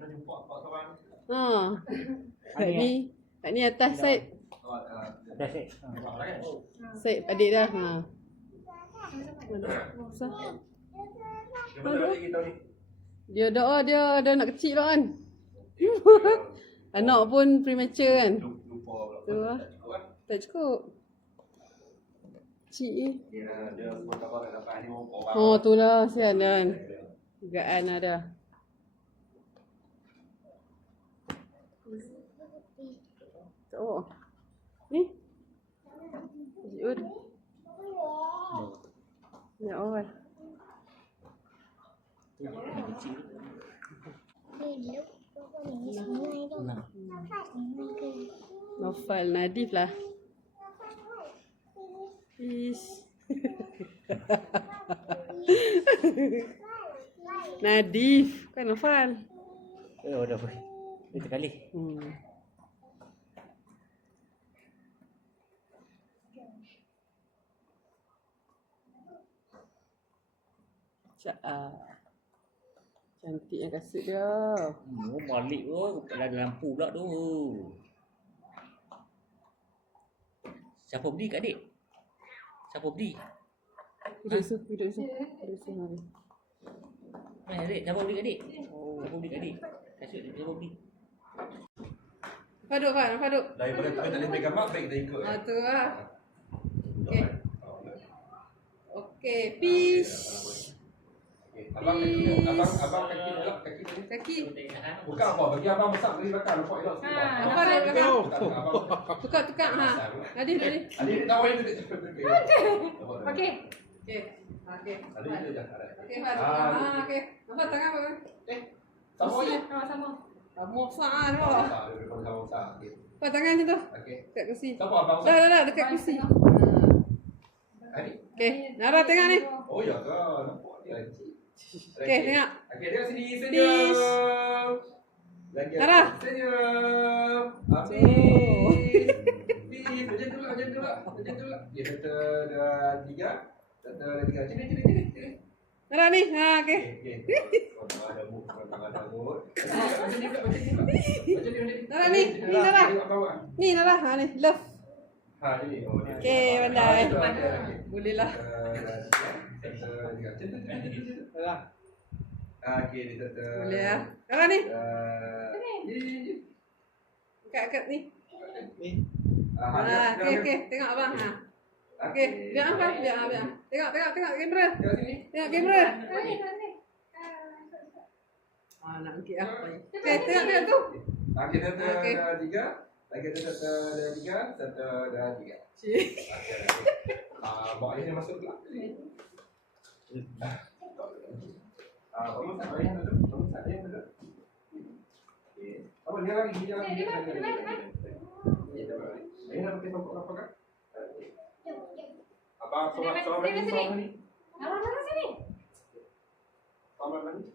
Dah jumpa kawan. Kat ni atas Syed. Atas Syed. Syed adik dah. Dia doa dia dah nak kecil lah kan. Anak pun premature kan. Tu lah. Tak cukup. Kecil Dia sebut kawan nak dapat ni orang. Oh tu lah sian kan. Dugaan ada. Oh. Ni. Jujur. Ya Allah. Nofal Nadif lah. Peace. Nadif kan Nofal. Oh dah boleh. Itu kali. Cantiknya kasut dia. Balik tu ada lampu pula tu. Siapa beli kat adik? Siapa beli? Duduk su. Adik, siapa beli kat adik? Oh, siapa beli kat adik? Kasut dia siapa beli? Faduk. Daripada kita tak boleh beri gambar, baik kita ikut. Tu lah. Okay, peace. Abang kaki pula, Kaki. Bukan apa, bagi abang besar dari belakang, nampak elok sikit. Apa dia belakang? Tukar. Nadif. Adik tahu itu dia cepat pergi. Okey. Adik dia dah ada. Okey. Nampak tangan apa? Sama je. Sama. Kamu besar tu. Sama besar. Apa tangan je tu? Okey. Dekat kursi. Siapa abang? Dah dekat kursi. Adik. Okey, Nara tengok ni. Oh ya ke, nampak dia kecil. Okey, tengok. Okey, tengok sini, senyum. Lagi Nara. Senyum. Amin. Macam tu lah. Okey, satu, dua, tiga. Sini. Nara ni. Okey. Ada mood. Macam ni pula. Nara ni. Ni Nara. Ni, love. Ini. Okey, pandai. Boleh lah. Okey, dia kata. Boleh lah. Nara ni. Ni. Kat ni. Ni. Okey. Tengok abang. Okey, biar abang. Tengok kamera. Tengok sini. Tengok kamera. Nak angkat apa ni? Okey, tengok tu. Okey, satu, dua, tiga. Lagi satu, dua, tiga. Satu, dua, tiga. Bawa ni masuk pula. Kamu tak payah duduk. Okey. Apa dia lagi? Ini nak pakai pokok apa kan? Abang soal ni. Abang sini. Soal ni.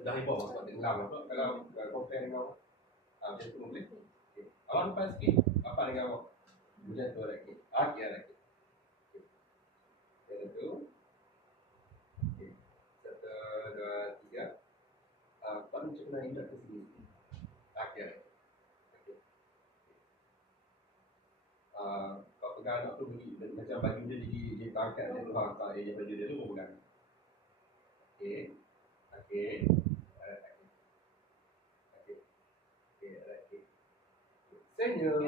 Dah hibah sebab dia gelam apa kalau compare dengan macam tu boleh. Okey. Awak lepas sikit apa dengan awak? Macam tu lagi. Okey lagi. Okey. Tu. Okey. Satu, dua, tiga. Apa macam mana indah ke sini? Okey. Kau pegang anak tu bagi macam baju dia jadi dia tangkat dia tu tak dia baju dia tu kau pegang. Okey. Senyum.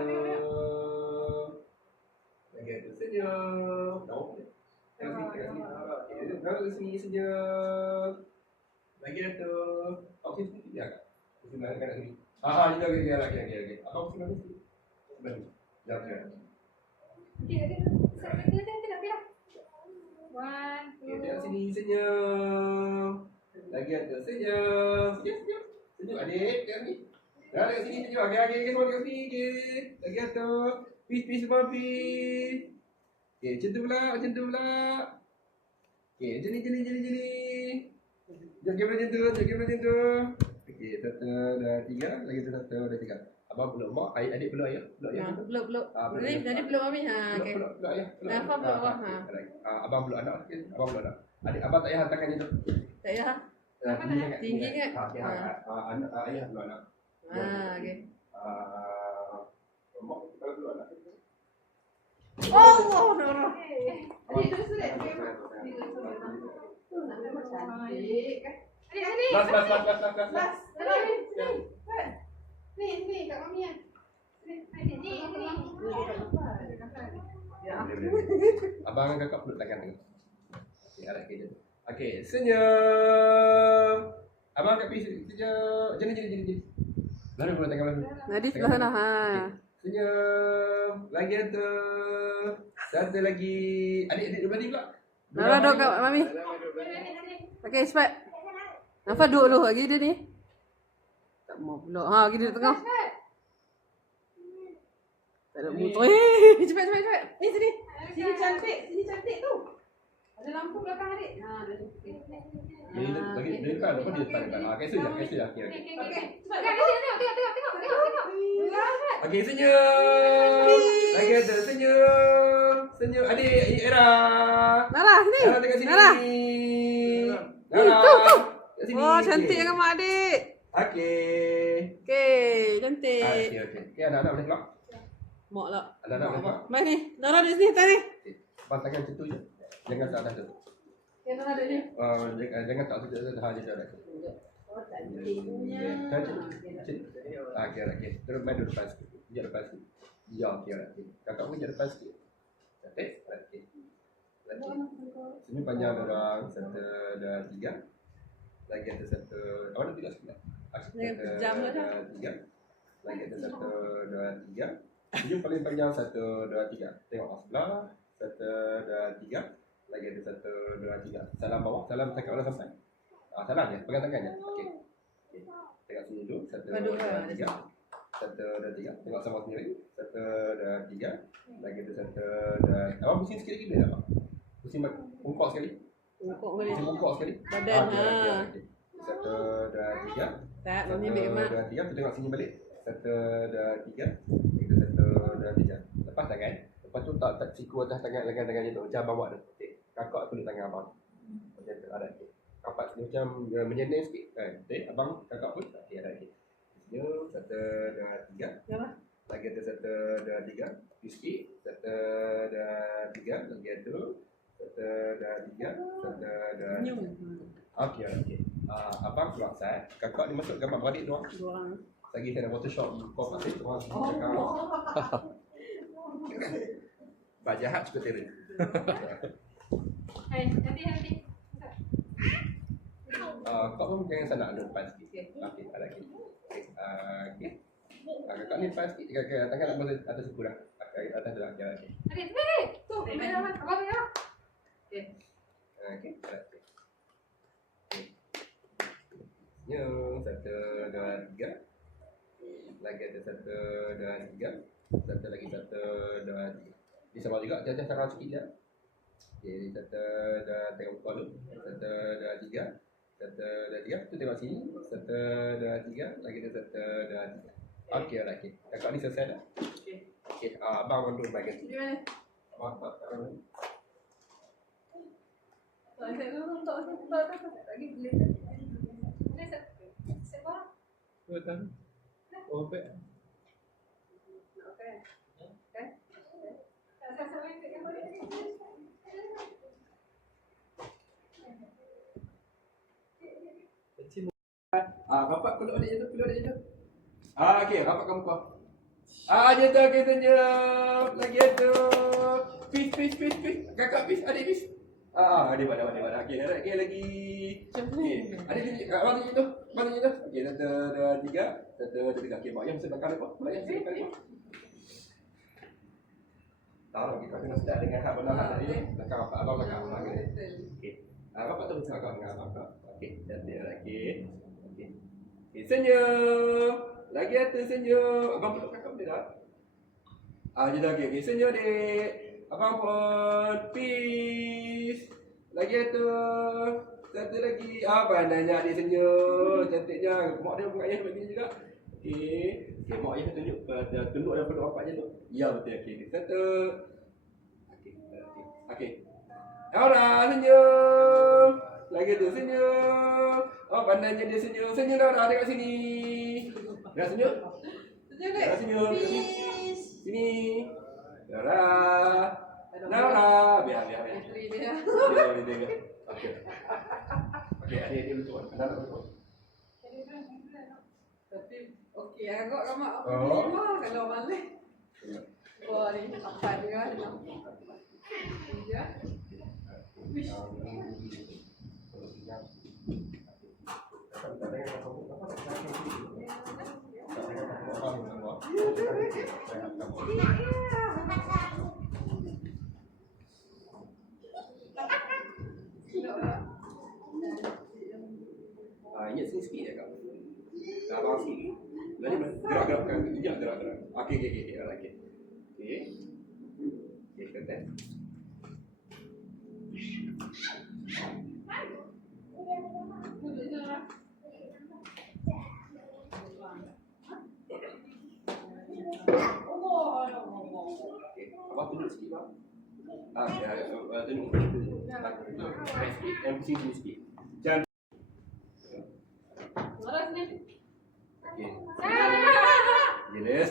Lagi tu senyum. Tahu ke? Kasih sini senyum. Lagi tu. Okey sini dia kan. Sebelah kanan sini. Juga lagi. Apa sebelah sini? Sebelah ni. Jap. Okey, kita pilih. 1, 2. Tengok sini senyum. Lagi ada senyum. Senyum adik. Tengok ni. Dah dekat sini senyum. Okey, semua dekat sini. Okey. Lagi ada. Peace semua peace. Okey, macam tu pula. Okey, macam ni. Jangan macam tu. Okey, 1, 2, 3. Lagi 1, 2, 3. Abang peluk mak, adik peluk ayah. Peluk ayah. Peluk. peluk. Jadi peluk mami. Okey. Peluk ayah. Nafa peluk abang. Abang peluk anak. Abang peluk anak. Adik abang tak payah tangannya tu. Tak payah. Tinggi kan? Anak ayah peluk anak. Okey. Mak kalau peluk anak. Allah, Allah. Adik tu sudah. Adik. Last. Ni kat mami ah. Ni. Abang dengan kakak peluk tangan ni. Okey, arah ke dia. Okey, senyum. Abang kat pergi senyum. Jadi. Lalu peluk tangan lalu. Nadi sebelah sana. Senyum. Lagi tu. Satu lagi. Adik dua ni pula. Nara duduk kat mami. Okey, cepat. Nafa duduk dulu lagi dia ni. Tak mau peluk. Lagi dia tengah. Tak ada motor. Cepat. Ni sini. Sini cantik tu. Ada lampu belakang adik. Dia lagi kan apa dia tak kan. Okey sudah. Okey. Cepat. Tengok. Okey senyum. Lagi ada senyum. Adik Era. Nara sini. Nara tengok sini. Nara. Nara. Tu. Kat sini. Oh, cantik dengan mak adik. Okey. Okey, cantik. Okey, anak-anak boleh keluar. Mak lah. Anak-anak boleh keluar. Mai ni. Nara duduk sini tadi. Abang tangan macam tu je. Jangan tak atas tu. Okey, Nara duduk ni. Jangan tak atas tu. Dia dah. Oh, cantiknya. Okey. Terus main duduk depan sikit. Dia depan sikit. Ya, okey. Kakak pun depan sikit. Cantik. Okey. Senyum panjang orang. 1, 2, 3. Lagi ada 1. Awak nak tengok sebelah. 1, 2, 3. Lagi ada 1, 2, 3. Senyum paling panjang 1, 2, 3. Tengok sebelah. 1, 2, 3. Lagi ada 1, 2, 3. Salam bawah. Salam cakap orang sampai. Salam je. Pegang tangan je. Okey. Tengok sini dulu. 1, 2, 3. 1, 2, 3. Tengok sama sendiri. 1, 2, 3. Lagi ada 1, 2. Abang pusing sikit lagi boleh tak? Pusing bungkok sekali. Pusing bungkok sekali. Badan. Okey. 1, 2, 3. Tak, 1, mami ambil mak. 2, 3. Tu tengok sini balik. 1, 2, 3. Kita 1, 2, 3. Lepas tangan. Lepas tu tak siku atas tangan tangannya tu. Macam abang buat tu. Okey. Kakak peluk tangan abang. Macam tu ada. Okey. Kapat sini macam menyening sikit. Okey. Abang kakak pun. Okey, ada okey. Senyum. 1, 2, 3. Jalan. Lagi ada 1, 2, 3. Sikit. 1, 2, 3. Lagi ada 1, 2, 3. 1, 2, 3. Okey. Abang keluar side. Kakak ni masuk gambar beradik dua orang. Lagi saya nak Photoshop kau pasal tu orang cakap. Bak jahat suka terer. Hai, hati. Kau pun jangan salah ada depan sikit. Okey, ada lagi. Okey. Kakak ni depan sikit. Tangan nak boleh atas suku dah. Atas dah. Okey. Adik, sebenarnya. Tu, ambil abang. Abang ambil abang. Okey. Senyum. 1, 2, 3. Lagi ada 1, 2, 3. Satu lagi 1, 2, 3. Di sama juga jajah sarang sikit je. Okey, 1, 2, tengok muka dulu. 1, 2, 3. 1, 2, 3. Tu tengok sini. 1, 2, 3. Lagi ada 1, 2, 3. Okey, okey. Kakak ni selesai dah. Okey, abang mandul bagian tu. Di mana? Abang tak tahu. Tak lagi boleh. Betul. Oh, baik. Rapat peluk adik je tu. Okey, rapat kamu kau. Dia tu okey senyum. Lagi tu. Peace. Kakak peace, adik peace. Adik pada. Okey, lagi. Okey. Adik tunjuk kat abang tunjuk tu. Okey, 1, 2, 3. 1, 2, 3. Okey, mak yang mesti belakang depan. Mak yang mesti belakang depan. Tahu kita kena start dengan hak benar tadi. Belakang abang belakang. Okey. Rapat tu bersama kau dengan abang kau. Okey, cantik lagi. Okey, senyum. Lagi atas senyum. Abang peluk kakak boleh tak? Dia dah okey. Senyum dek. Abang pun. Peace. Lagi atas. Satu lagi. Pandainya adik senyum. Cantiknya. Mak dia pun ayah begini juga. Okey. Okey, mak ayah tunjuk tunduk daripada bapak je tu. Ya betul. Okey, satu. Okey. Okey. Aura senyum. Lagi tu senyum. Oh, pandainya dia senyum. Senyum Aura tengok sini. Dah senyum? Senyum Dah dek. senyum. Peace. Sini. Aura. Aura. Biar. Isteri dia. Dia tengok. Okey. Okey, adik dia betul. Anak betul. Tapi okey agak kamu apa Oh. lima kalau balik. Oh ni apa dia ni. Ya. Wish. Ingat sini sikit ya kak. Abang sikit. Lagi gerak-gerak. Injak gerak-gerak. Okey. Alright. Okey. Okey, kita test. Okey. Abang tunjuk sikit bang. Tunjuk sikit. Yang pusing sikit. Jangan. Marah sini. Okey. Ah. Jealous.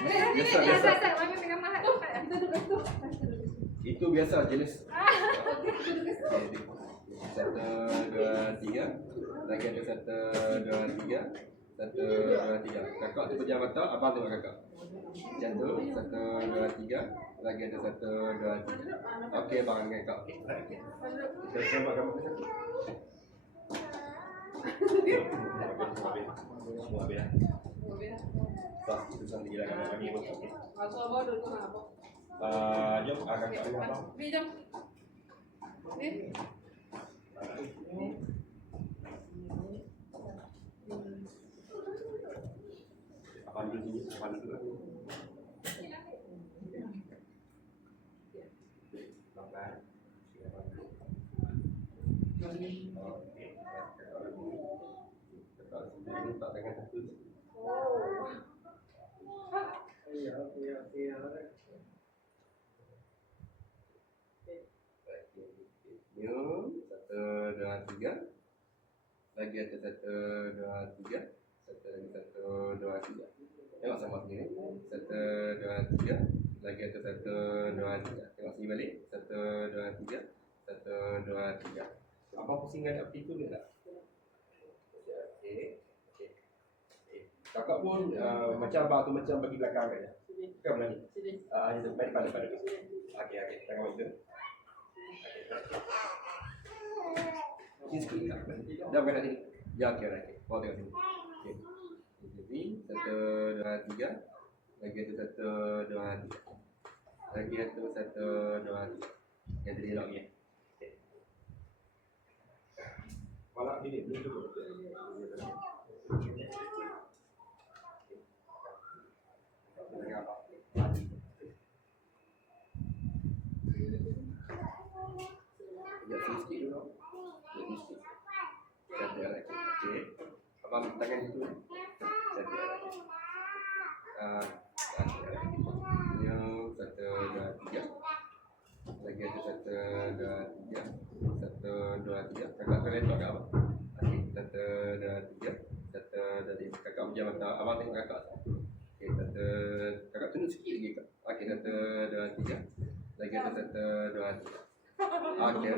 Biasa. Mami pegang mahat. Kita duduk tu. Itu biasa jealous. Okey, kita duduk tu. Okey. 1, 2, 3. Lagi ada 1, 2, 3. 1, 2, 3. Kakak tu pejam mata, abang tengok kakak. Macam tu. 1, 2, 3. Lagi ada 1, 2, 3. Okey, abang dengan kakak. Okey. Kita sembah gambar ke satu. Semua habis dah. Tak, itu sampai gila gambar kami pun. Okey. Aku bawa duduk nak apa? Jom, kakak dengan abang. Ni jom. Ni. Abang duduk sini, abang duduk. Lambat. Abang duduk. Okey. Kakak sini letak tangan satu. Senyum. 1, 2, 3. Lagi ada 1, 2, 3. Satu lagi 1, 2, 3. Tengok sama sini. 1, 2, 3. Lagi ada 1, 2, 3. Tengok sini balik. 1, 2, 3. 1, 2, 3. Abang pusing ada api tu ke tak? Okey. Kakak pun macam abang tu macam bagi belakang aja. Kan berani? Sini. Itu pada. Okey. Tengok itu. Okey. Sikit tak? Dah bukan sini. Ya, okey. Bawa tengok sini. Okey. Jadi 1, 2, 3. Lagi ada 1, 2, 3. Lagi ada 1, 2, 3. Yang tadi elok ni. Okey. Malak gini, belum cukup. Sikit dulu. Cantik lagi. Okey. Abang tangan itu. Cantik lagi. Cantik lagi. Senyum. 1, 2, 3. Lagi ada 1, 2, 3. 1, 2, 3. Kakak terletak kat abang. Okey. 1, 2, 3. 1, 2, 3. Kakak pejam mata. Abang tengok kakak. Okey. 1. Kakak tunduk sikit lagi kak. Okey. 1, 2, 3. Lagi ada 1, 2, 3. Okey.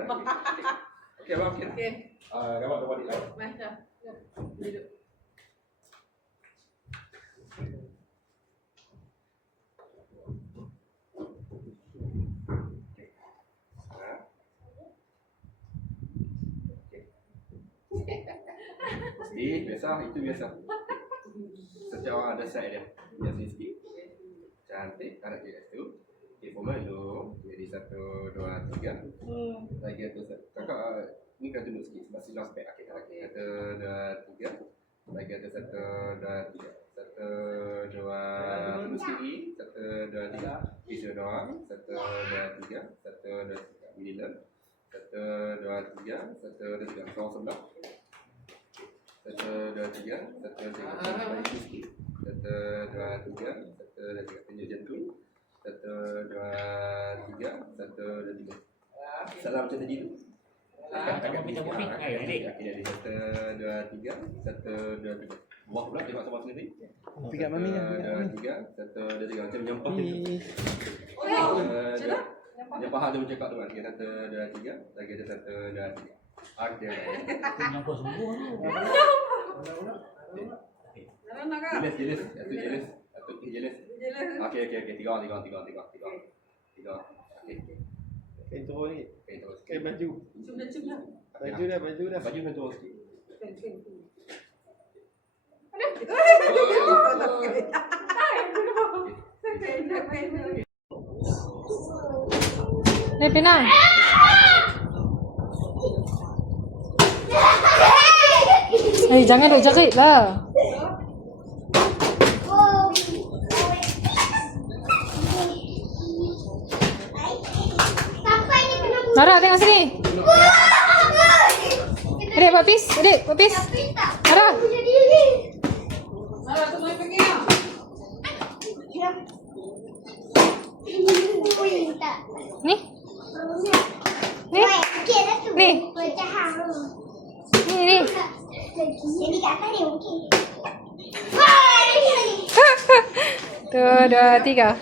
Okey abang okey. Okey. Gambar di lain. Masya. Ya. Duduk. Biasa, itu biasa. Setiap orang ada side dia. Biasa sikit. Cantik, tarik dia tu. Okey, pemelu. Jadi 1, 2, 3. Lagi ada satu. Kakak ni kan tunduk sikit sebab silang spek. Okey. 1, 2, 3. Lagi ada 1, 2, 3. 1, 2. Tunduk sikit lagi. 1, 2, 3. Kisah doang. 1, 2, 3. 1, 2, 3. Bila. 1, 2, 3. 1, 2, 3. Seorang sebelah. 1, 2, 3. 1, 2, 3. Bagi sikit. 1, 2, 3. 1, 2, 3. Tunjuk jantung. 1, 2, 3. 1, 2, 3. Salam macam tadi tu. Jangan minta kopi. Adik. Okey, 1, 2, 3. 1, 2, 3. Buah pula tengok sama sendiri. Kopi kat Mami lah. 1, 2, 3. 1, 2, 3. Macam menyampah. Kopi. Dia faham dia mencakap tu kan. 1, 2, 3. Lagi ada 1, 2, 3. Okey. Kenapa sembuh tu? Jelas. Satu jelas. Okey. 3 orang. Okey. Kain turun ni. Okey, terus. Kain baju. Baju dah. Baju kan turun sikit. Pinang. Jangan duk jerit lah. Nara, tengok sini. Adik, buat pis. Nara. Ni. Ni. Jadi kat atas ni okey. 1, 2, 3.